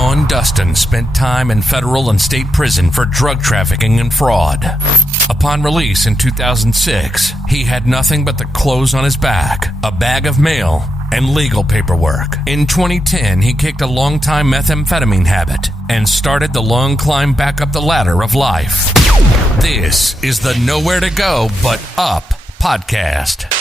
Sean Dustin spent time in federal and state prison for drug trafficking and fraud. Upon release in 2006, he had nothing but the clothes on his back, a bag of mail, and legal paperwork. In 2010, he kicked a long-time methamphetamine habit and started the long climb back up the ladder of life. This is the Nowhere to Go But Up podcast.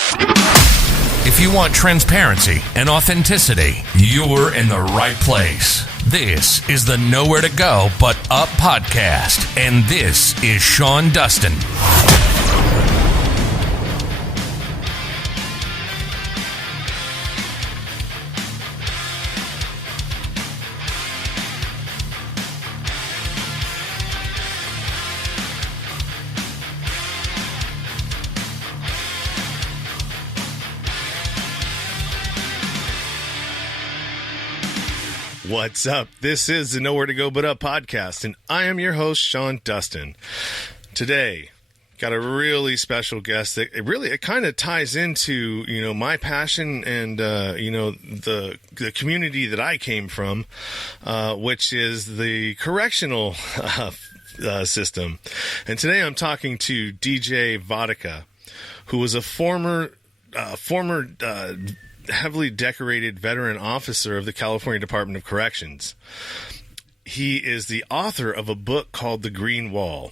If you want transparency and authenticity, you're in the right place. This is the Nowhere to Go But Up podcast, and this is Sean Dustin. What's up? This is the Nowhere to Go But Up podcast, and I am your host, Sean Dustin. Today, got a really special guest that it kind of ties into, my passion and, the community that I came from, which is the correctional system. And today I'm talking to DJ Vodicka, who was a former heavily decorated veteran officer of the California Department of Corrections. He is the author of a book called The Green Wall.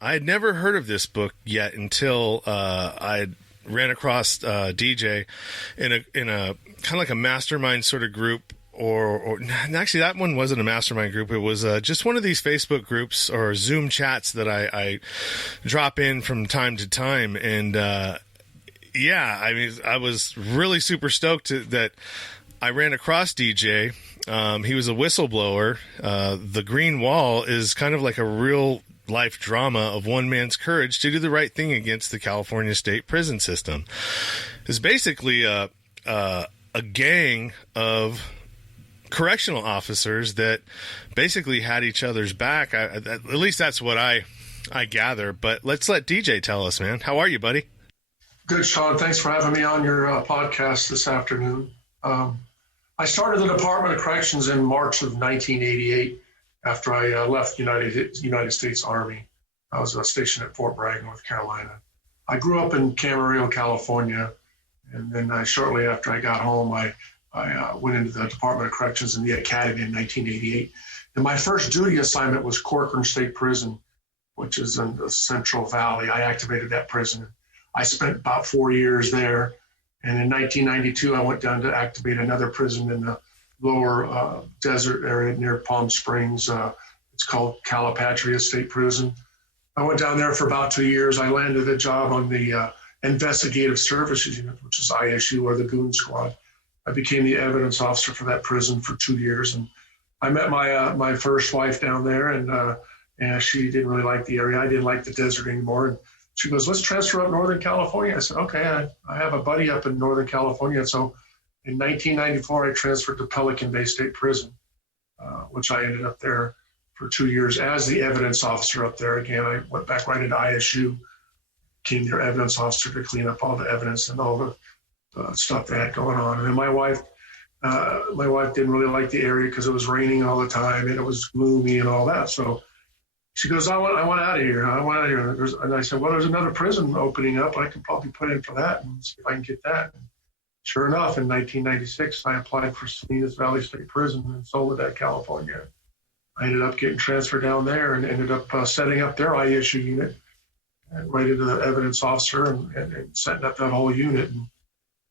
I had never heard of this book yet until I ran across DJ in a kind of like a mastermind sort of group, or actually that one wasn't a mastermind group. It was just one of these Facebook groups or Zoom chats that I drop in from time to time, and I was really super stoked that I ran across DJ. He was a whistleblower. The Green Wall is kind of like a real life drama of one man's courage to do the right thing against the California state prison system. It's basically a gang of correctional officers that basically had each other's back. At least that's what I gather. But let's let DJ tell us, man. How are you, buddy? Good, Sean. Thanks for having me on your podcast this afternoon. I started the Department of Corrections in March of 1988 after I left the United States Army. I was stationed at Fort Bragg, North Carolina. I grew up in Camarillo, California, and then shortly after I got home, I went into the Department of Corrections in the Academy in 1988. And my first duty assignment was Corcoran State Prison, which is in the Central Valley. I activated that prison. I spent about 4 years there, and in 1992, I went down to activate another prison in the lower desert area near Palm Springs. It's called Calipatria State Prison. I went down there for about 2 years. I landed a job on the Investigative Services Unit, which is ISU, or the Goon Squad. I became the evidence officer for that prison for 2 years, and I met my first wife down there, and she didn't really like the area. I didn't like the desert anymore, and she goes, let's transfer up Northern California. I said, okay, I have a buddy up in Northern California. So in 1994, I transferred to Pelican Bay State Prison, which I ended up there for 2 years as the evidence officer up there. Again, I went back right into ISU, became their evidence officer to clean up all the evidence and all the stuff they had going on. And then my wife didn't really like the area because it was raining all the time and it was gloomy and all that. So she goes, I want out of here. I want out of here. And I said, well, there's another prison opening up. I can probably put in for that and see if I can get that. And sure enough, in 1996, I applied for Salinas Valley State Prison in Soledad, California. I ended up getting transferred down there and ended up setting up their ISU unit and right into the evidence officer and setting up that whole unit. And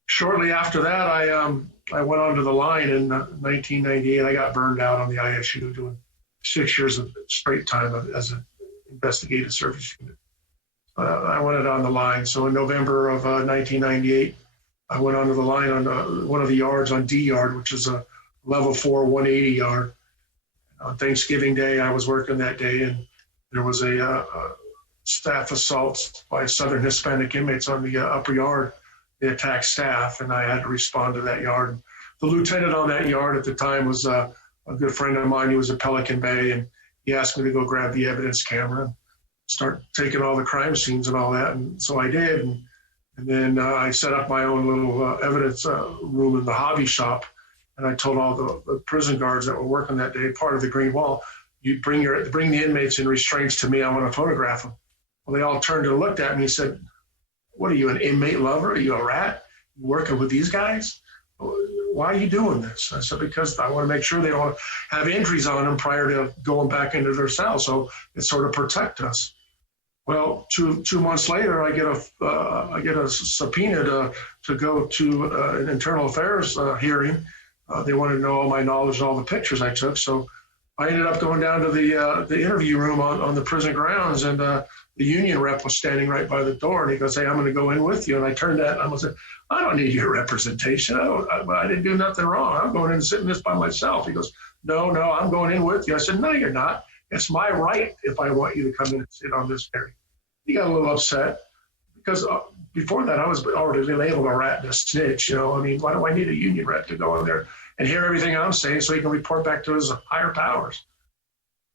shortly after that, I went onto the line in 1998. I got burned out on the ISU doing 6 years of straight time as an investigative service unit. I went on the line. So in November of 1998, I went onto the line on one of the yards on D yard, which is a level 4, 180 yard. On Thanksgiving Day, I was working that day, and there was a staff assault by Southern Hispanic inmates on the upper yard. They attacked staff, and I had to respond to that yard. The lieutenant on that yard at the time was a good friend of mine. He was at Pelican Bay, and he asked me to go grab the evidence camera and start taking all the crime scenes and all that. And so I did. And then I set up my own little evidence room in the hobby shop And I told all the prison guards that were working that day, part of the green wall, you bring the inmates in restraints to me. I want to photograph them. Well, they all turned and looked at me and said, "What are you, an inmate lover? Are you a rat? You working with these guys? Why are you doing this?" I said, "Because I want to make sure they don't have injuries on them prior to going back into their cell. So it sort of protect us." Well, two months later, I get a subpoena to go to an internal affairs hearing. They wanted to know all my knowledge and all the pictures I took. So I ended up going down to the interview room on the prison grounds, and the union rep was standing right by the door, and he goes, "Hey, I'm going to go in with you." And I turned that, and I said, "I don't need your representation. I didn't do nothing wrong. I'm going in and sitting this by myself." He goes, No, I'm going in with you." I said, "No, you're not. It's my right if I want you to come in and sit on this hearing." He got a little upset because before that I was already labeled a rat and a snitch. I mean, why do I need a union rep to go in there and hear everything I'm saying so he can report back to his higher powers?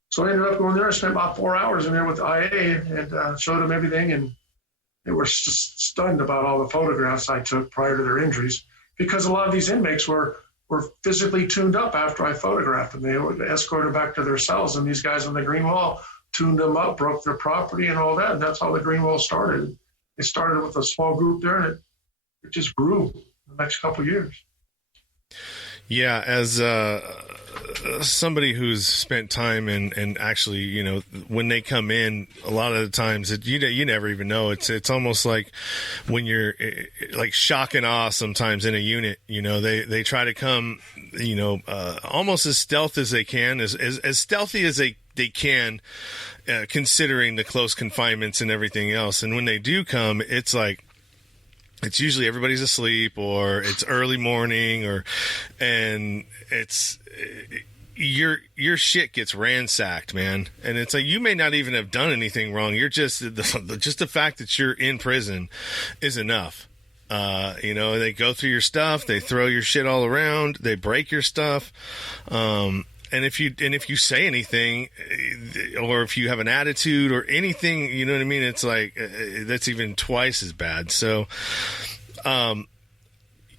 So I ended up going there. I spent about 4 hours in there with IA and showed them everything. And they were stunned about all the photographs I took prior to their injuries, because a lot of these inmates were physically tuned up after I photographed them. They were escorted back to their cells, and these guys on the green wall tuned them up, broke their property and all that. And that's how the green wall started. It started with a small group there, and it just grew the next couple of years. Yeah, as somebody who's spent time and actually, when they come in, a lot of the times you never even know. It's almost like when you're like shock and awe sometimes in a unit. They try to come, almost as stealth as they can, as stealthy as they can, considering the close confinements and everything else. And when they do come, it's like, it's usually everybody's asleep, or it's early morning, and it's your shit gets ransacked, man. And it's like, you may not even have done anything wrong. You're just the fact that you're in prison is enough. They go through your stuff, they throw your shit all around, they break your stuff. And if you say anything, or if you have an attitude or anything, you know what I mean? It's like, that's even twice as bad. So,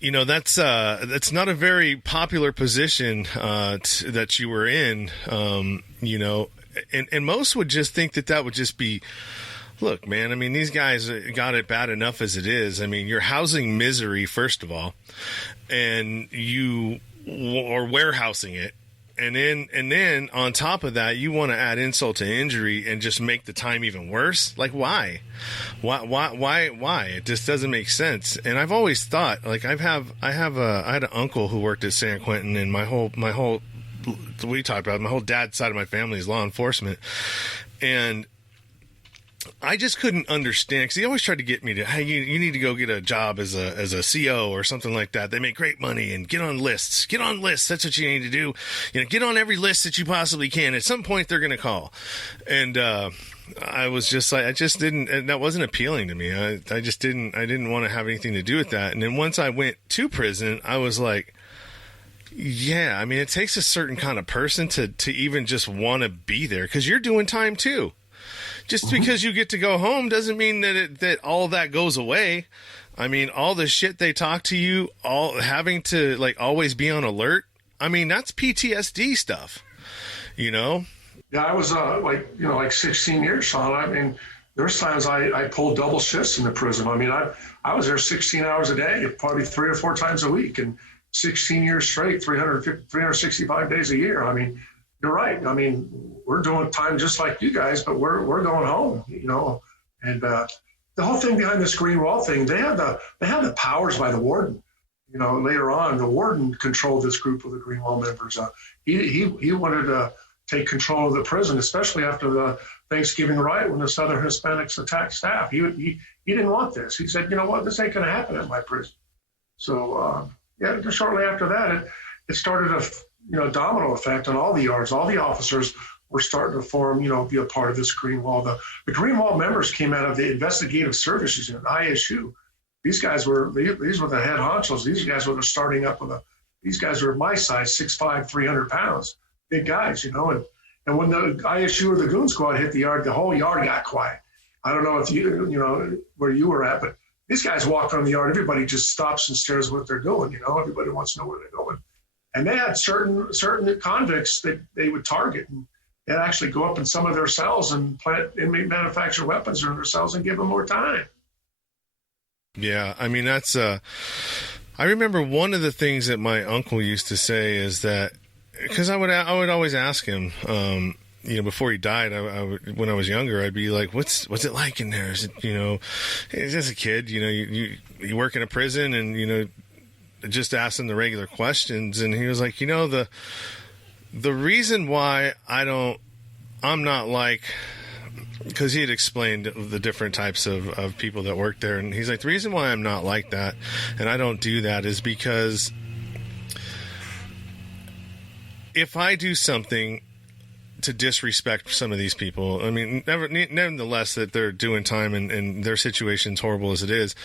that's not a very popular position, that you were in, and most would just think that would just be, look, man, I mean, these guys got it bad enough as it is. I mean, you're housing misery, first of all, and you are warehousing it. And then on top of that, you want to add insult to injury and just make the time even worse. Like, why? It just doesn't make sense. And I've always thought, like, I had an uncle who worked at San Quentin, and my whole we talked about it, my whole dad's side of my family is law enforcement, and I just couldn't understand, because he always tried to get me to, hey, you need to go get a job as a CO or something like that. They make great money, and get on lists. Get on lists. That's what you need to do. Get on every list that you possibly can. At some point, they're going to call. And I was just like, I just didn't, and that wasn't appealing to me. I didn't want to have anything to do with that. And then once I went to prison, I was like, yeah, I mean, it takes a certain kind of person to even just want to be there, because you're doing time too. Just because you get to go home doesn't mean that all that goes away. I mean, all the shit they talk to you, all having to like always be on alert. I mean, that's PTSD stuff, Yeah, I was like 16 years, Sean. I mean, there's times I pulled double shifts in the prison. I mean, I was there 16 hours a day, probably 3 or 4 times a week, and 16 years straight, 365 days a year. I mean, you're right. I mean, we're doing time just like you guys, but we're going home, And the whole thing behind this green wall thing, they had the powers by the warden. Later on, the warden controlled this group of the green wall members. He wanted to take control of the prison, especially after the Thanksgiving riot when the Southern Hispanics attacked staff. He didn't want this. He said, you know what, this ain't going to happen at my prison. So just shortly after that, it started a domino effect on all the yards. All the officers were starting to form, be a part of this green wall. The green wall members came out of the Investigative Services Unit, ISU. These guys were the head honchos. These guys were starting up these guys were my size, 6'5", 300 pounds, big guys, And when the ISU or the goon squad hit the yard, the whole yard got quiet. I don't know if where you were at, but these guys walk on the yard. Everybody just stops and stares what they're doing. Everybody wants to know where they're going. And they had certain convicts that they would target, and they'd actually go up in some of their cells and plant inmate manufactured weapons in their cells and give them more time. Yeah, I mean, that's I remember one of the things that my uncle used to say is that, because I would always ask him, before he died, when I was younger, I'd be like, what's it like in there? Is it, as a kid, you work in a prison, and, just asking the regular questions. And he was like, the reason why I'm not like, because he had explained the different types of people that work there. And he's like, the reason why I'm not like that and I don't do that is because if I do something to disrespect some of these people, I mean, nevertheless that they're doing time and their situation's horrible as it is,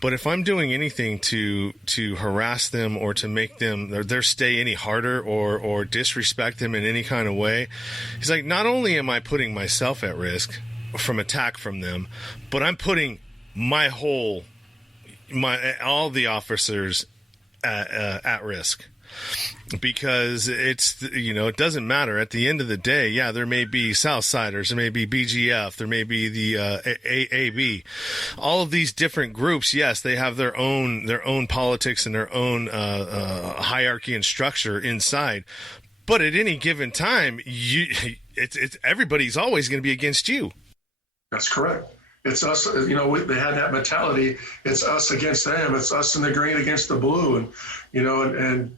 but if I'm doing anything to harass them or to make them their stay any harder or disrespect them in any kind of way, he's like, not only am I putting myself at risk from attack from them, but I'm putting all the officers at risk. Because it doesn't matter. At the end of the day, yeah, there may be Southsiders, there may be BGF, there may be the AAB. All of these different groups, yes, they have their own politics and their own hierarchy and structure inside. But at any given time, it's everybody's always going to be against you. That's correct. It's us, they had that mentality. It's us against them. It's us in the green against the blue, and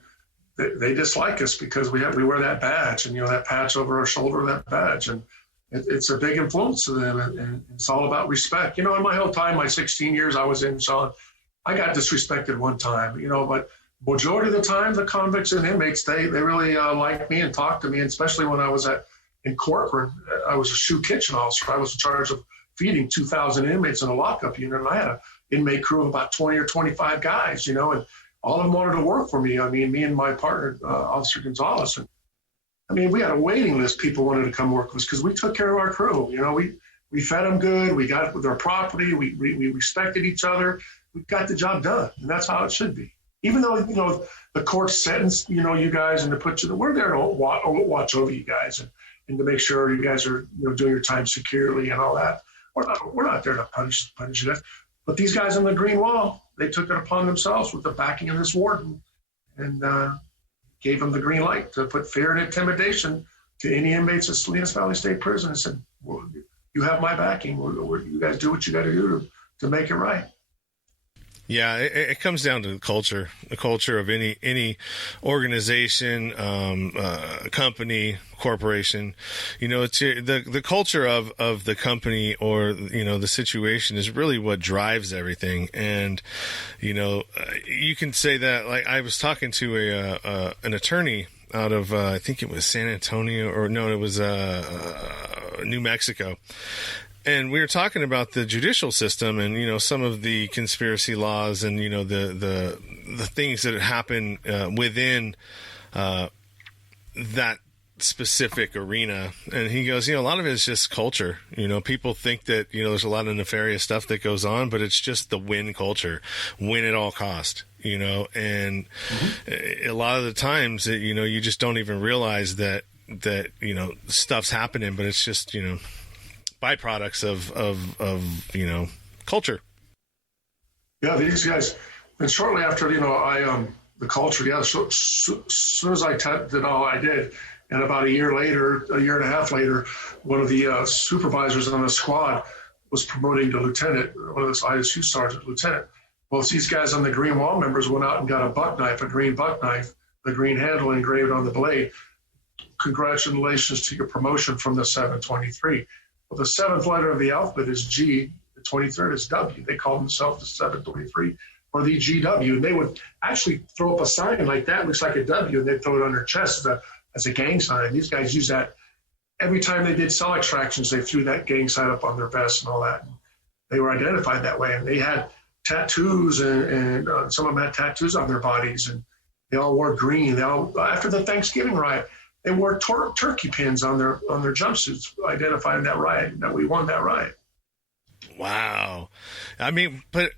they dislike us because we wear that badge and, that patch over our shoulder, that badge. And it's a big influence to them. And it's all about respect. In my whole time, my 16 years I was in, Sean, I got disrespected one time, but majority of the time, the convicts and inmates, they really liked me and talked to me. And especially when I was in Corcoran, I was a shoe kitchen officer. I was in charge of feeding 2,000 inmates in a lockup unit. And I had an inmate crew of about 20 or 25 guys, and all of them wanted to work for me. I mean, me and my partner, Officer Gonzalez. And I mean, we had a waiting list. People wanted to come work with us because we took care of our crew. We fed them good. We got with our property. We respected each other. We got the job done. And that's how it should be. Even though, the court sentenced, you guys and to put you, we're there to watch over you guys and to make sure you guys are, doing your time securely and all that. We're not there to punish you. But these guys on the green wall, they took it upon themselves with the backing of this warden and gave them the green light to put fear and intimidation to any inmates at Salinas Valley State Prison and said, well, you have my backing. You guys do what you got to do to make it right. Yeah, it comes down to the culture of any organization, company, corporation. It's the culture of the company or the situation is really what drives everything. And you can say that. Like, I was talking to an attorney out of I think it was San Antonio, or no, it was New Mexico. And we were talking about the judicial system and, some of the conspiracy laws and, the things that happen within that specific arena. And he goes, a lot of it is just culture. People think that, there's a lot of nefarious stuff that goes on, but it's just the win culture, win at all cost, and a lot of the times that, you just don't even realize that, stuff's happening, but it's just, byproducts of culture. Yeah, these guys, and shortly after, the culture, yeah, so soon as I did all I did, and about a year and a half later, one of the supervisors on the squad was promoting to lieutenant, one of the ISU sergeant, lieutenant. Well, these guys on the green wall members went out and got a green buck knife, the green handle engraved on the blade. Congratulations to your promotion from the 723. Well, the seventh letter of the alphabet is G, the 23rd is W. They call themselves the 723 or the GW. And they would actually throw up a sign like that, looks like a W, and they'd throw it on their chest as a gang sign. These guys use that every time they did cell extractions. They threw that gang sign up on their vest and all that. And they were identified that way. And they had tattoos, and some of them had tattoos on their bodies, and they all wore green. They all, after the Thanksgiving riot, they wore turkey pins on their jumpsuits, identifying that riot, that we won that riot. Wow. I mean, but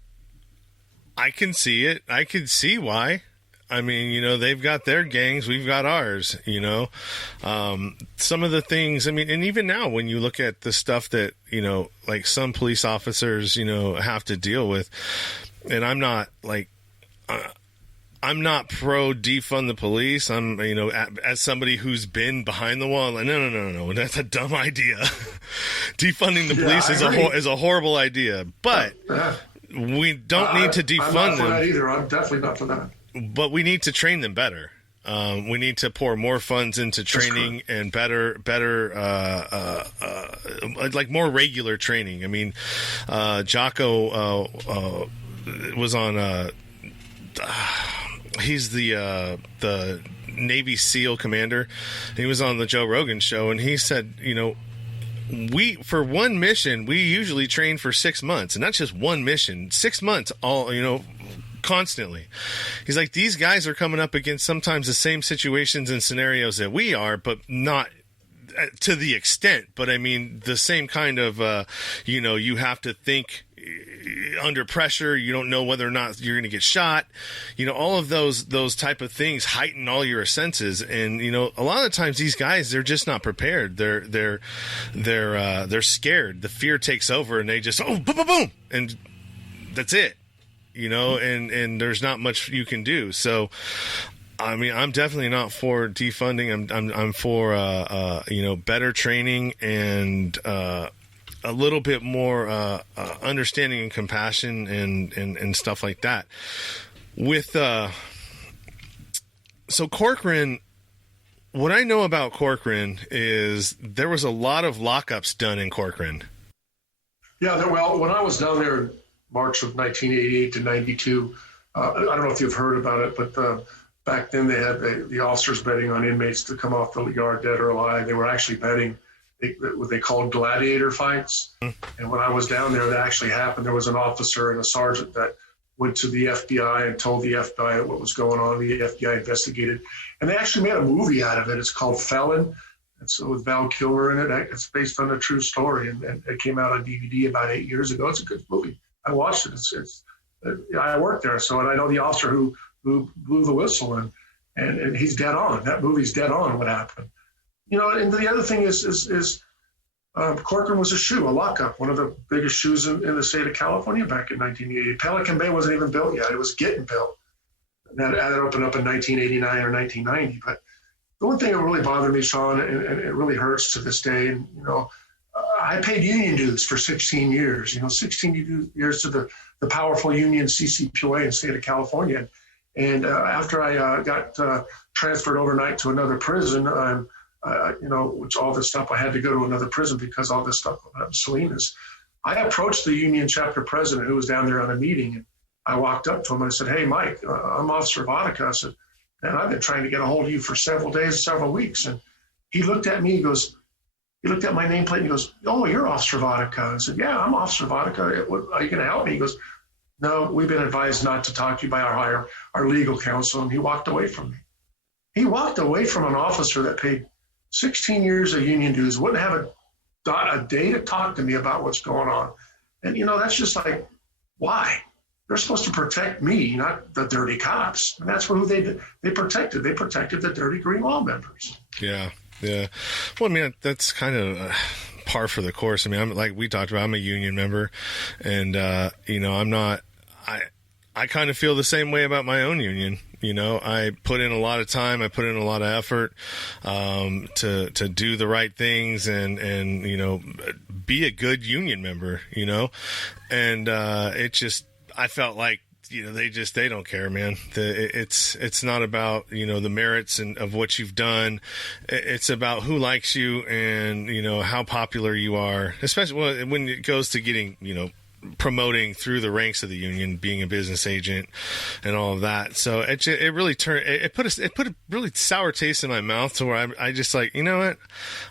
I can see it. I can see why. I mean, you know, they've got their gangs, we've got ours, you know. Some of the things, I mean, and even now when you look at the stuff that, you know, like some police officers, you know, have to deal with, and I'm not like, I'm not pro defund the police. I'm, you know, as somebody who's been behind the wall, like, no, that's a dumb idea. Defunding the police is a horrible idea, but we don't need to defund them. I'm not for that either. I'm definitely not for that. But we need to train them better. We need to pour more funds into training and better, like more regular training. I mean, Jocko was on. He's the Navy SEAL commander. He was on the Joe Rogan show, and he said, you know, for one mission, we usually train for 6 months, and that's just one mission. 6 months, all, you know, constantly. He's like, these guys are coming up against sometimes the same situations and scenarios that we are, but not to the extent. But I mean, the same kind of, you know, you have to think under pressure. You don't know whether or not you're going to get shot. You know, all of those type of things heighten all your senses. And, you know, a lot of the times these guys, they're just not prepared. They're scared. The fear takes over and they just, boom, boom, boom. And that's it, you know, and there's not much you can do. So, I mean, I'm definitely not for defunding. I'm for, you know, better training and, a little bit more understanding and compassion and stuff like that. With so Corcoran, what I know about Corcoran is there was a lot of lockups done in Corcoran. Yeah, well, when I was down there in March of 1988 to 92, I don't know if you've heard about it, but back then they had the officers betting on inmates to come off the yard dead or alive. They were actually betting what they called gladiator fights. And when I was down there, that actually happened. There was an officer and a sergeant that went to the FBI and told the FBI what was going on. The FBI investigated, and they actually made a movie out of it. It's called Felon. It's with Val Kilmer in it. It's based on a true story, and it came out on DVD about 8 years ago. It's a good movie. I watched it. I worked there, and I know the officer who blew the whistle, and he's dead on. That movie's dead on what happened. You know, and the other thing is Corcoran was a lockup, one of the biggest shoes in the state of California back in 1980. Pelican Bay wasn't even built yet. It was getting built. That opened up in 1989 or 1990. But the one thing that really bothered me, Sean, and it really hurts to this day, and, you know, I paid union dues for 16 years, you know, 16 years to the powerful union CCPOA in the state of California. And after I got transferred overnight to another prison, you know, which all this stuff, I had to go to another prison because all this stuff in Salinas. I approached the union chapter president who was down there on a meeting, and I walked up to him and I said, "Hey, Mike, I'm Officer Vodicka." I said, "Man, I've been trying to get a hold of you for several days, several weeks." And he looked at me, he looked at my nameplate and he goes, "Oh, you're Officer Vodicka." I said, "Yeah, I'm Officer Vodicka. Are you going to help me?" He goes, "No, we've been advised not to talk to you by our legal counsel." And he walked away from me. He walked away from an officer that paid 16 years of union dues, wouldn't have a day to talk to me about what's going on. And, you know, that's just like, why? They're supposed to protect me, not the dirty cops. And that's who they protected. They protected the dirty Green Wall members. Yeah. Well, I mean, that's kind of par for the course. I mean, I'm like we talked about, I'm a union member, and, you know, I kind of feel the same way about my own union. You know, I put in a lot of time, I put in a lot of effort to do the right things and you know, be a good union member, you know, and it just, I felt like, you know, they don't care, man. It's not about, you know, the merits of what you've done. It's about who likes you and, you know, how popular you are, especially when it goes to getting, you know, promoting through the ranks of the union, being a business agent and all of that. So it really put a really sour taste in my mouth to where I just like, you know what?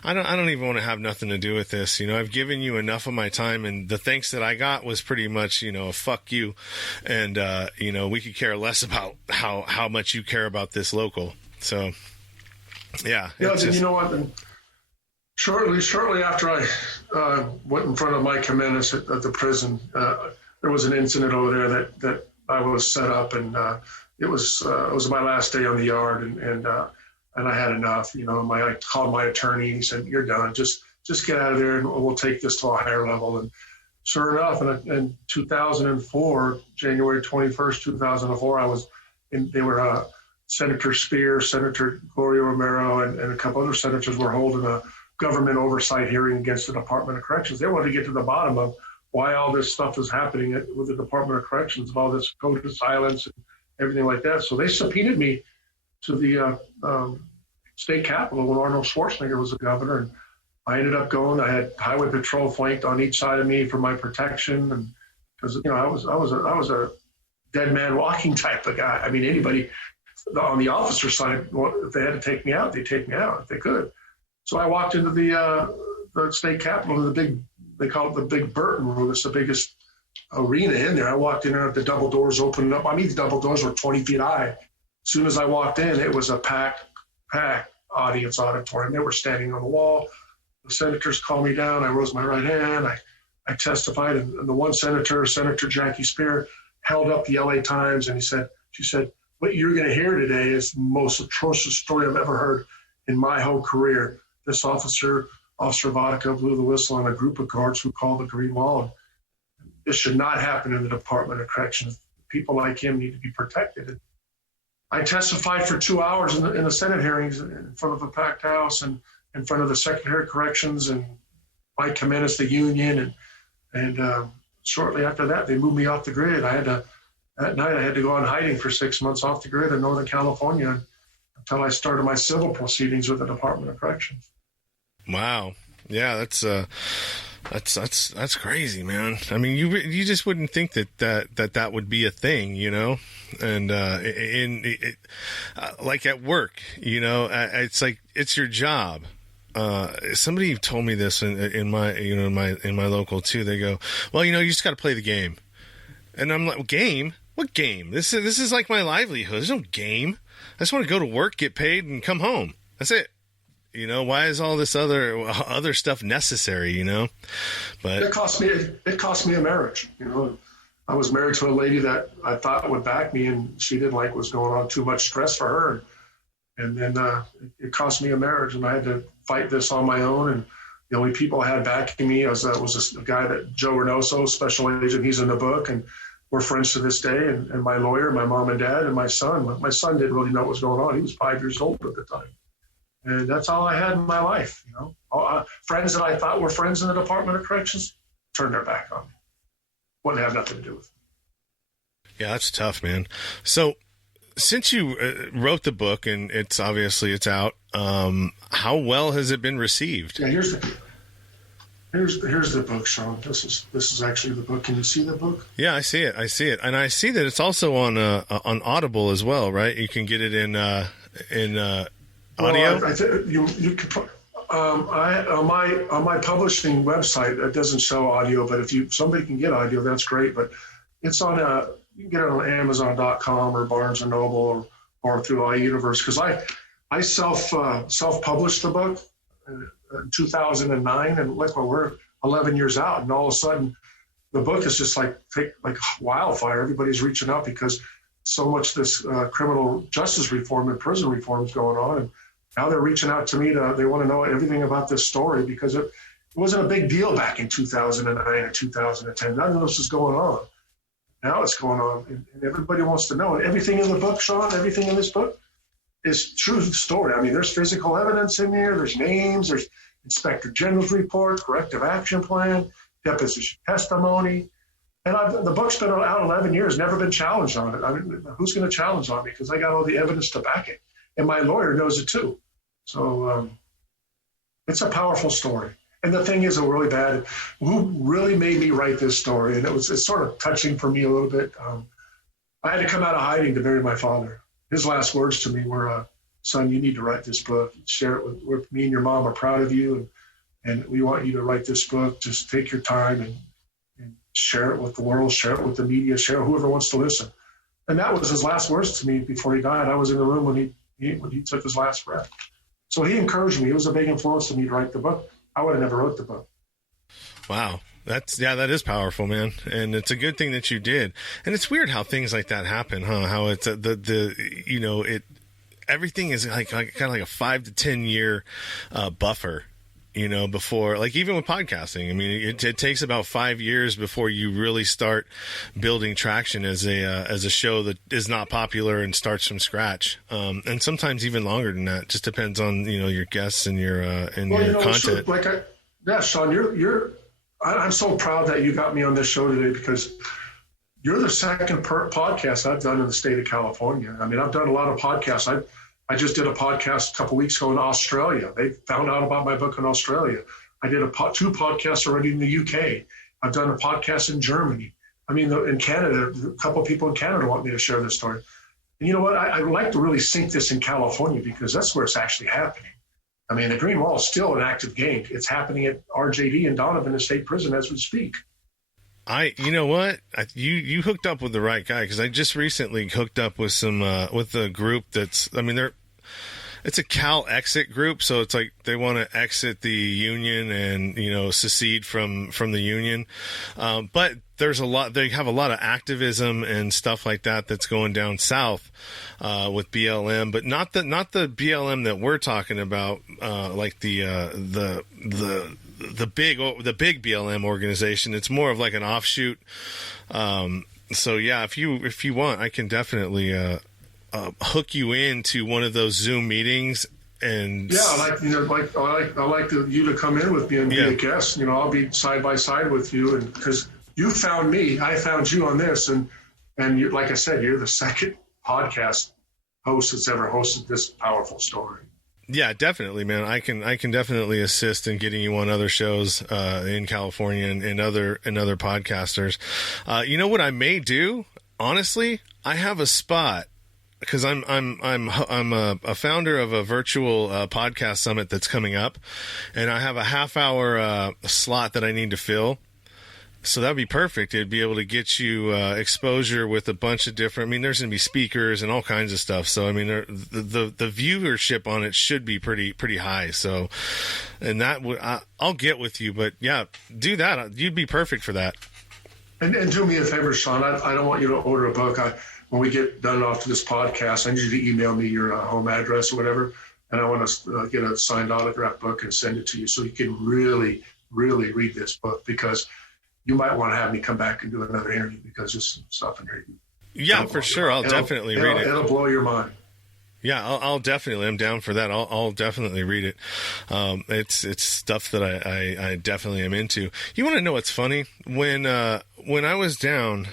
I don't even want to have nothing to do with this. You know, I've given you enough of my time, and the thanks that I got was pretty much, you know, fuck you. And, you know, we could care less about how much you care about this local. So yeah. You know what? Shortly after I went in front of Mike Jimenez at the prison, there was an incident over there that I was set up, and it was my last day on the yard, and I had enough. I called my attorney, and he said, "You're done. Just get out of there, and we'll take this to a higher level." And sure enough, in 2004, January 21st, 2004, they were Senator Speer, Senator Gloria Romero, and a couple other senators were holding a government oversight hearing against the Department of Corrections. They wanted to get to the bottom of why all this stuff is happening with the Department of Corrections, all this code of silence and everything like that. So they subpoenaed me to the state capitol when Arnold Schwarzenegger was the governor, and I ended up going. I had highway patrol flanked on each side of me for my protection, and because I was a dead man walking type of guy. I mean, anybody on the officer side, if they had to take me out, they'd take me out if they could. So I walked into the state capitol, they call it the Big Burton Room. It's the biggest arena in there. I walked in there, the double doors opened up. I mean, the double doors were 20 feet high. As soon as I walked in, it was a packed audience auditorium. They were standing on the wall. The senators called me down. I rose my right hand. I testified, and the one senator, Senator Jackie Speer, held up the LA Times, and she said, "What you're going to hear today is the most atrocious story I've ever heard in my whole career. This Officer Vodicka, blew the whistle on a group of guards who called the Green Wall. This should not happen in the Department of Corrections. People like him need to be protected." And I testified for 2 hours in the Senate hearings in front of a packed house and in front of the Secretary of Corrections and Mike Jimenez, the union. And shortly after that, they moved me off the grid. That night, I had to go on hiding for 6 months off the grid in Northern California until I started my civil proceedings with the Department of Corrections. Wow. Yeah, that's crazy, man. I mean, you just wouldn't think that would be a thing, and like at work, it's like it's your job. Somebody told me this in my local too. They go, "Well, you just got to play the game," and I'm like, "Game? What game? This is like my livelihood. There's no game. I just want to go to work, get paid, and come home. That's it." Why is all this other stuff necessary? But it cost me a marriage. I was married to a lady that I thought would back me, and she didn't like what was going on. Too much stress for her, and then it cost me a marriage, and I had to fight this on my own. And the only people I had backing me was a guy that Joe Reynoso, special agent. He's in the book, and we're friends to this day. And my lawyer, my mom and dad, and my son. My son didn't really know what was going on. He was 5 years old at the time. And that's all I had in my life, Friends that I thought were friends in the Department of Corrections turned their back on me. Wouldn't have nothing to do with it. Yeah, that's tough, man. So since you wrote the book and it's out, how well has it been received? Yeah, here's the book, Sean. This is actually the book. Can you see the book? Yeah, I see it. And I see that it's also on Audible as well, right? You can get it in audio? I think you could on my publishing website. It doesn't show audio, but if somebody can get audio, that's great. But it's on you can get it on Amazon.com or Barnes and Noble or through iUniverse, because I self-published the book in 2009, and look, we're 11 years out, and all of a sudden the book is just like wildfire. Everybody's reaching out because so much this criminal justice reform and prison reform is going on, and now they're reaching out to me they want to know everything about this story, because it wasn't a big deal back in 2009 and 2010. None of this is going on. Now it's going on, and everybody wants to know. And everything in the book, Sean, everything in this book is true story. I mean, there's physical evidence in there. There's names. There's Inspector General's report, corrective action plan, deposition testimony. And the book's been out 11 years, never been challenged on it. I mean, who's going to challenge on me? Because I got all the evidence to back it. And my lawyer knows it too. So it's a powerful story. And the thing is, really bad, who really made me write this story? And it's sort of touching for me a little bit. I had to come out of hiding to bury my father. His last words to me were, "Son, you need to write this book. Share it with me and your mom are proud of you. And we want you to write this book. Just take your time and share it with the world, share it with the media, share it with whoever wants to listen." And that was his last words to me before he died. I was in the room when he took his last breath. So he encouraged me. It was a big influence to me to write the book. I would have never wrote the book. Wow. That is powerful, man. And it's a good thing that you did. And it's weird how things like that happen, huh? How it's everything is like kind of like a 5 to 10 year buffer, before, like, even with podcasting. I mean, it takes about 5 years before you really start building traction as a show that is not popular and starts from scratch. And sometimes even longer than that. Just depends on, your guests and your content. Sean, I'm so proud that you got me on this show today, because you're the second podcast I've done in the state of California. I mean, I've done a lot of podcasts. I just did a podcast a couple of weeks ago in Australia. They found out about my book in Australia. I did 2 podcasts already in the UK. I've done a podcast in Germany. I mean, in Canada, a couple of people in Canada want me to share this story. And you know what? I'd like to really sink this in California, because that's where it's actually happening. I mean, the Green Wall is still an active game. It's happening at RJD and Donovan State Prison as we speak. You know what? You hooked up with the right guy, because I just recently hooked up with with a group it's a Cal exit group. So it's like they want to exit the union and, secede from the union. But they have a lot of activism and stuff like that's going down south, with BLM, but not the BLM that we're talking about, like the big BLM organization. It's more of like an offshoot. So yeah, if you want, I can definitely, hook you into one of those Zoom meetings. And yeah, I like you to come in with me and be a guest. I'll be side by side with you, and because you found me, I found you on this, and you, like I said, you're the second podcast host that's ever hosted this powerful story. Yeah, definitely, man. I can definitely assist in getting you on other shows in California and other podcasters. You know what I may do? Honestly, I have a spot, because I'm a founder of a virtual podcast summit that's coming up, and I have a half-hour slot that I need to fill. So that'd be perfect. It'd be able to get you exposure with a bunch of different. I mean, there's going to be speakers and all kinds of stuff. So I mean, the viewership on it should be pretty high. So, and I'll get with you, but yeah, do that. You'd be perfect for that. And do me a favor, Sean. I don't want you to order a book. When we get done after this podcast, I need you to email me your home address or whatever, and I want to get a signed autograph book and send it to you, so you can really, really read this book, because you might want to have me come back and do another interview, because there's some stuff in here. Yeah, for sure. I'll definitely read it. It'll blow your mind. Yeah, I'll definitely. I'm down for that. I'll definitely read it. It's stuff that I definitely am into. You want to know what's funny? When I was down,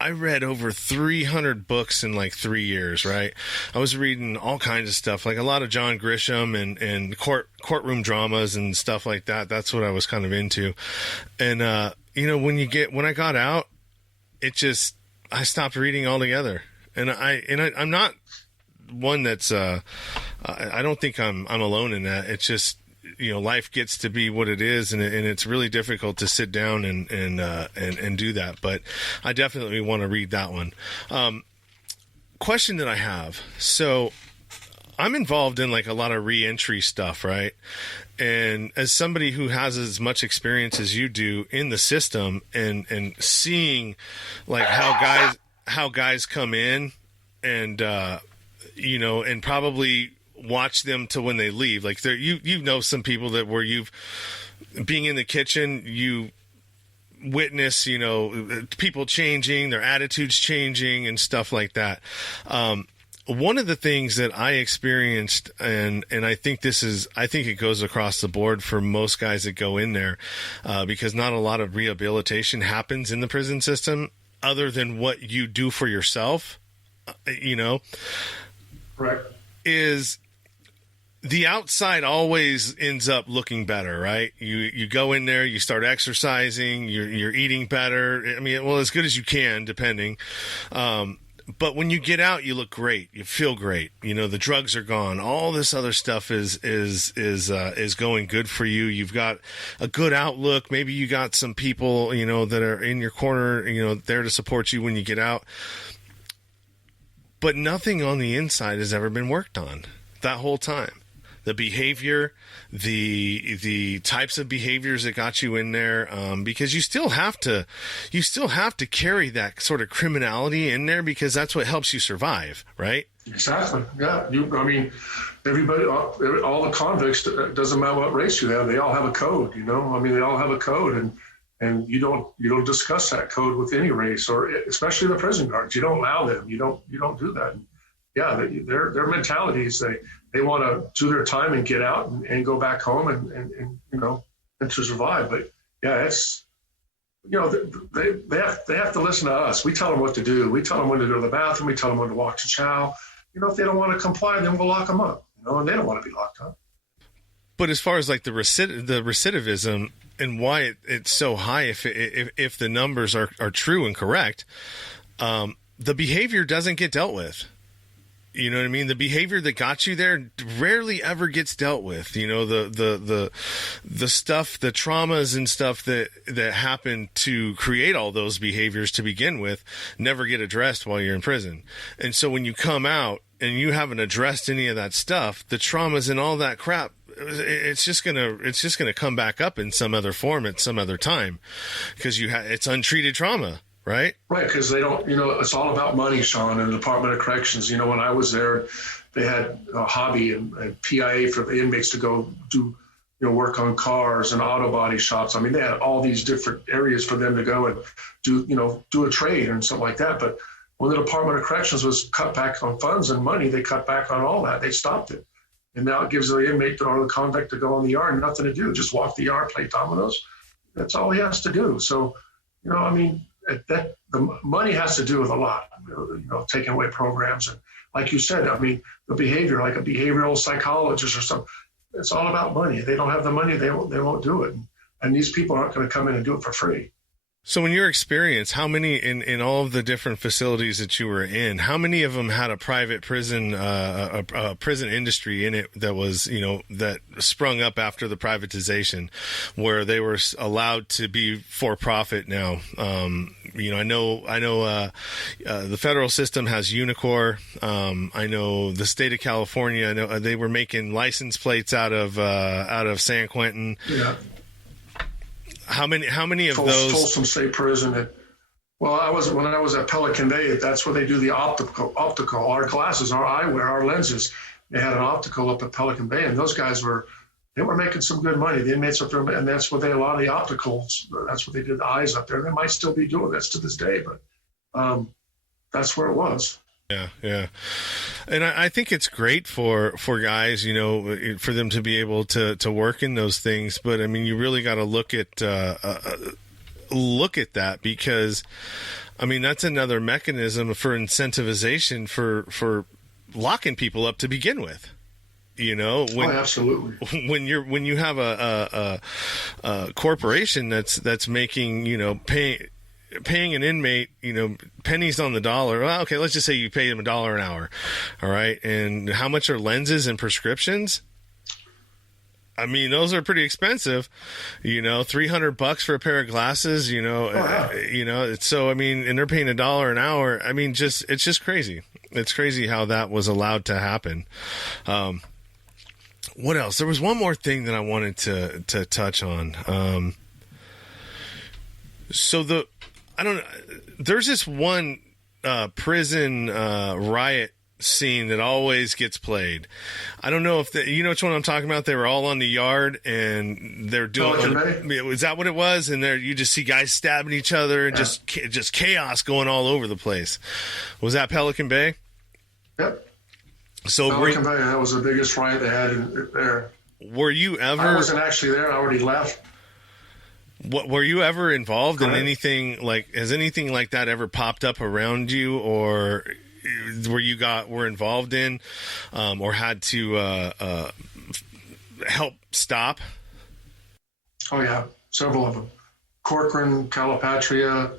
I read over 300 books in like 3 years, right? I was reading all kinds of stuff, like a lot of John Grisham and courtroom dramas and stuff like that. That's what I was kind of into. And, when I got out, I stopped reading altogether. And I'm not one that's, I don't think I'm alone in that. It's just, life gets to be what it is, and it's really difficult to sit down and do that. But I definitely want to read that one. Question that I have. So I'm involved in like a lot of reentry stuff, right? And as somebody who has as much experience as you do in the system, and seeing like how guys come in and, and probably watch them to when they leave. Like you know some people that where being in the kitchen, you witness, people changing, their attitudes changing and stuff like that. One of the things that I experienced, and I think it goes across the board for most guys that go in there, because not a lot of rehabilitation happens in the prison system other than what you do for yourself, Correct. Is the outside always ends up looking better, right? You go in there, you start exercising, you're eating better. I mean, well, as good as you can, depending. But when you get out, you look great. You feel great. The drugs are gone. All this other stuff is going good for you. You've got a good outlook. Maybe you got some people, that are in your corner, there to support you when you get out. But nothing on the inside has ever been worked on that whole time. the behavior, the types of behaviors that got you in there, because you still have to carry that sort of criminality in there, because that's what helps you survive, right? Exactly. Yeah. I mean, everybody, all the convicts, it doesn't matter what race you have, they all have a code, you know? I mean, they all have a code, and you don't discuss that code with any race, or especially the prison guards. You don't allow them. You don't do that. And yeah, their mentalities, they want to do their time and get out and go back home and you know, and to survive. But yeah, it's, you know, they have to listen to us. We tell them what to do. We tell them when to go to the bathroom. We tell them when to walk to chow. You know, if they don't want to comply, then we'll lock them up. You know, and they don't want to be locked up. But as far as like the recidivism and why it's so high, if the numbers are true and correct, the behavior doesn't get dealt with. You know what I mean? The behavior that got you there rarely ever gets dealt with. You know, the stuff, the traumas and stuff that happen to create all those behaviors to begin with never get addressed while you're in prison. And so when you come out and you haven't addressed any of that stuff, the traumas and all that crap, it's just gonna come back up in some other form at some other time, because it's untreated trauma. Right, because they don't, you know, it's all about money, Sean, in the Department of Corrections. You know, when I was there, they had a hobby and PIA for the inmates to go do, you know, work on cars and auto body shops. I mean, they had all these different areas for them to go and do a trade and something like that. But when the Department of Corrections was cut back on funds and money, they cut back on all that. They stopped it. And now it gives the inmate or the convict to go on the yard, nothing to do, just walk the yard, play dominoes. That's all he has to do. So, you know, I mean, that the money has to do with a lot, you know, taking away programs. And like you said, I mean, the behavior, like a behavioral psychologist or something, it's all about money. If they don't have the money, they won't do it. And these people aren't going to come in and do it for free. So in your experience, how many in all of the different facilities that you were in, how many of them had a private prison, a prison industry in it that was, you know, that sprung up after the privatization, where they were allowed to be for profit now? You know, I know the federal system has Unicor. I know the state of California, I know they were making license plates out of San Quentin. Yeah. How many of those? Folsom State Prison. When I was at Pelican Bay, that's where they do the optical, our glasses, our eyewear, our lenses. They had an optical up at Pelican Bay, and those guys were making some good money. The inmates up there, and that's where a lot of the opticals, that's what they did the eyes up there. They might still be doing this to this day, but that's where it was. Yeah. And I think it's great for guys, you know, for them to be able to work in those things. But I mean, you really got to look at that, because I mean, that's another mechanism for incentivization for locking people up to begin with. You know, absolutely. When you have a corporation that's making, you know, paying an inmate, you know, pennies on the dollar. Well, okay, let's just say you pay them $1 an hour. All right. And how much are lenses and prescriptions? I mean, those are pretty expensive, you know, $300 for a pair of glasses, you know, you know, so, I mean, and they're paying $1 an hour. I mean, it's just crazy. It's crazy how that was allowed to happen. What else? There was one more thing that I wanted to touch on. There's this one prison riot scene that always gets played. I don't know if you know which one I'm talking about. They were all on the yard and they're doing. Is that what it was? And there you just see guys stabbing each other and just chaos going all over the place. Was that Pelican Bay? Yep. So Pelican Bay, that was the biggest riot they had there. Were you ever? I wasn't actually there. I already left. What were you ever involved in anything like? Has anything like that ever popped up around you, or were involved in, or had to help stop? Oh yeah, several of them. Corcoran, Calipatria,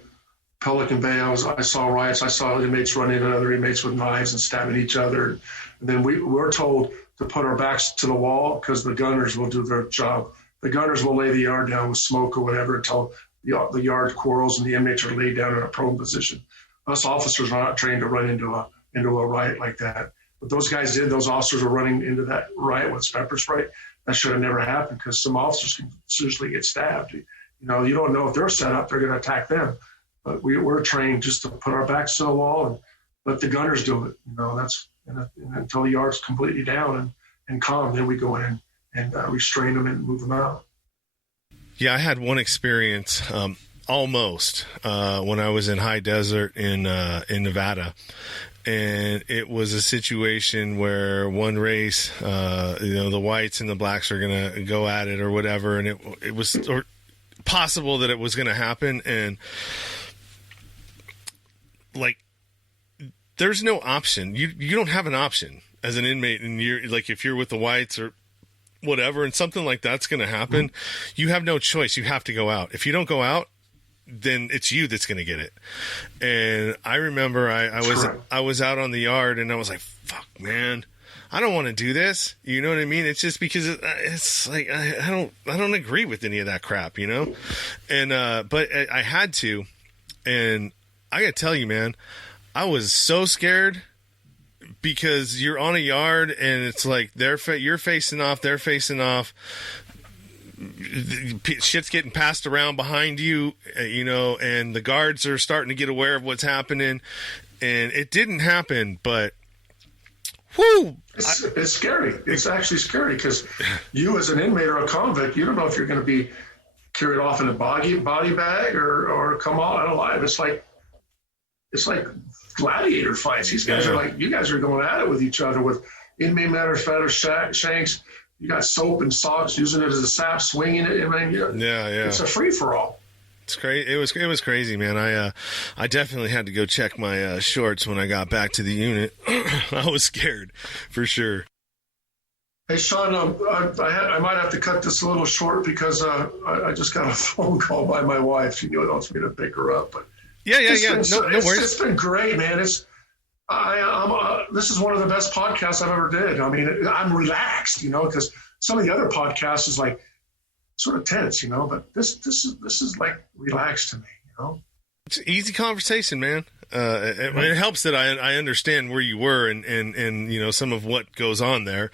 Pelican Bay. I saw riots. I saw inmates running at other inmates with knives and stabbing each other. And then we were told to put our backs to the wall because the gunners will do their job. The gunners will lay the yard down with smoke or whatever until the yard quarrels and the inmates are laid down in a prone position. Us officers are not trained to run into a riot like that. what those guys did, those officers were running into that riot with pepper spray. That should have never happened, because some officers can seriously get stabbed. You know, you don't know if they're set up, they're going to attack them. But we're trained just to put our backs to the wall and let the gunners do it. You know, that's and until the yard's completely down and calm, then we go in and restrain them and move them out. Yeah, I had one experience almost when I was in high desert in Nevada. And it was a situation where one race, the whites and the blacks are going to go at it or whatever. And it was possible that it was going to happen. And like, there's no option. You don't have an option as an inmate. And you're like, if you're with the whites or whatever, and something like that's going to happen, you have no choice. You have to go out. If you don't go out, then it's you that's going to get it. And I remember I was out on the yard and I was like, fuck, man, I don't want to do this. You know what I mean? It's just because it's like, I don't agree with any of that crap, you know? And, but I had to, and I got to tell you, man, I was so scared, because you're on a yard and it's like you're facing off, they're facing off. Shit's getting passed around behind you, you know, and the guards are starting to get aware of what's happening. And it didn't happen, but whoo! It's scary. It's actually scary, because you as an inmate or a convict, you don't know if you're going to be carried off in a body bag or come out alive. It's like gladiator fights. These guys are like, you guys are going at it with each other with inmate feather shanks. You got soap and socks, using it as a sap, swinging it. I mean, it's a free for all. It's crazy. It was crazy, man. I definitely had to go check my shorts when I got back to the unit. I was scared, for sure. Hey, Sean, I might have to cut this a little short, because I just got a phone call by my wife. She wants me to pick her up, but yeah. No worries. It's been great, man. This is one of the best podcasts I've ever did. I mean, I'm relaxed, you know, because some of the other podcasts is like sort of tense, you know, but this is like relaxed to me, you know. It's an easy conversation, man. It helps that I understand where you were and you know, some of what goes on there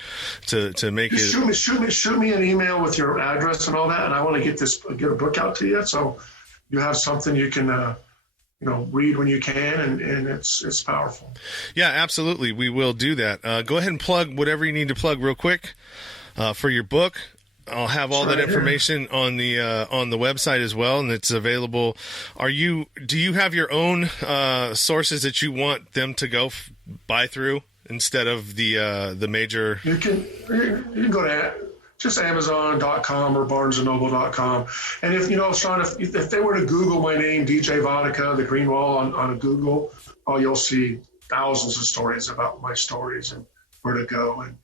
to make it. Shoot me an email with your address and all that, and I want to get a book out to you, so you have something you can read when you can, and it's powerful. Yeah, absolutely. We will do that. Go ahead and plug whatever you need to plug real quick for your book. I'll have all that information on the website as well, and it's available. Do you have your own sources that you want them to go buy through instead of the major? You can go to just Amazon.com or BarnesandNoble.com. And if, Sean, if they were to Google my name, DJ Vodicka, the Green Wall on Google, you'll see thousands of stories about my stories and where to go. And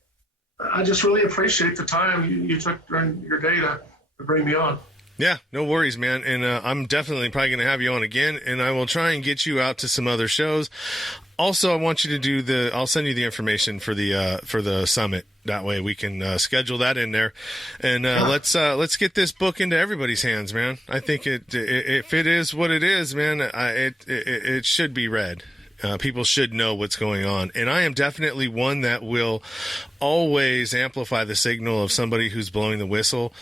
I just really appreciate the time you took during your day to bring me on. Yeah, no worries, man. And I'm definitely probably going to have you on again, and I will try and get you out to some other shows. Also, I want you to I'll send you the information for the summit. That way we can schedule that in there. And let's get this book into everybody's hands, man. I think if it is what it is, man, it should be read. People should know what's going on. And I am definitely one that will always amplify the signal of somebody who's blowing the whistle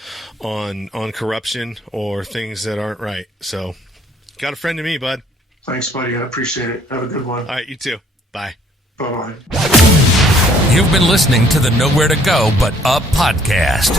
on corruption or things that aren't right. So, got a friend to me, bud. Thanks, buddy. I appreciate it. Have a good one. All right, you too. Bye. Bye-bye. You've been listening to the Nowhere to Go But Up podcast.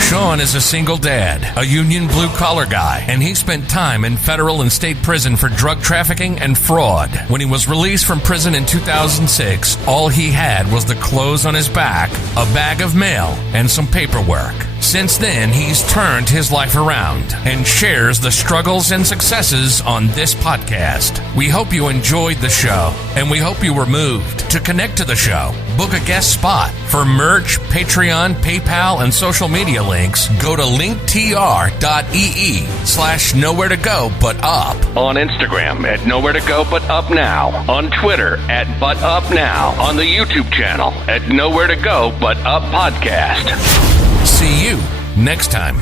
Sean is a single dad, a union blue-collar guy, and he spent time in federal and state prison for drug trafficking and fraud. When he was released from prison in 2006, all he had was the clothes on his back, a bag of mail, and some paperwork. Since then, he's turned his life around and shares the struggles and successes on this podcast. We hope you enjoyed the show, and we hope you were moved. To connect to the show, book a guest spot. For merch, Patreon, PayPal, and social media links, go to linktr.ee/nowhere to go but up. On Instagram at Nowhere to Go But Up Now. On Twitter at But Up Now. On the YouTube channel at Nowhere to Go But Up Podcast. See you next time.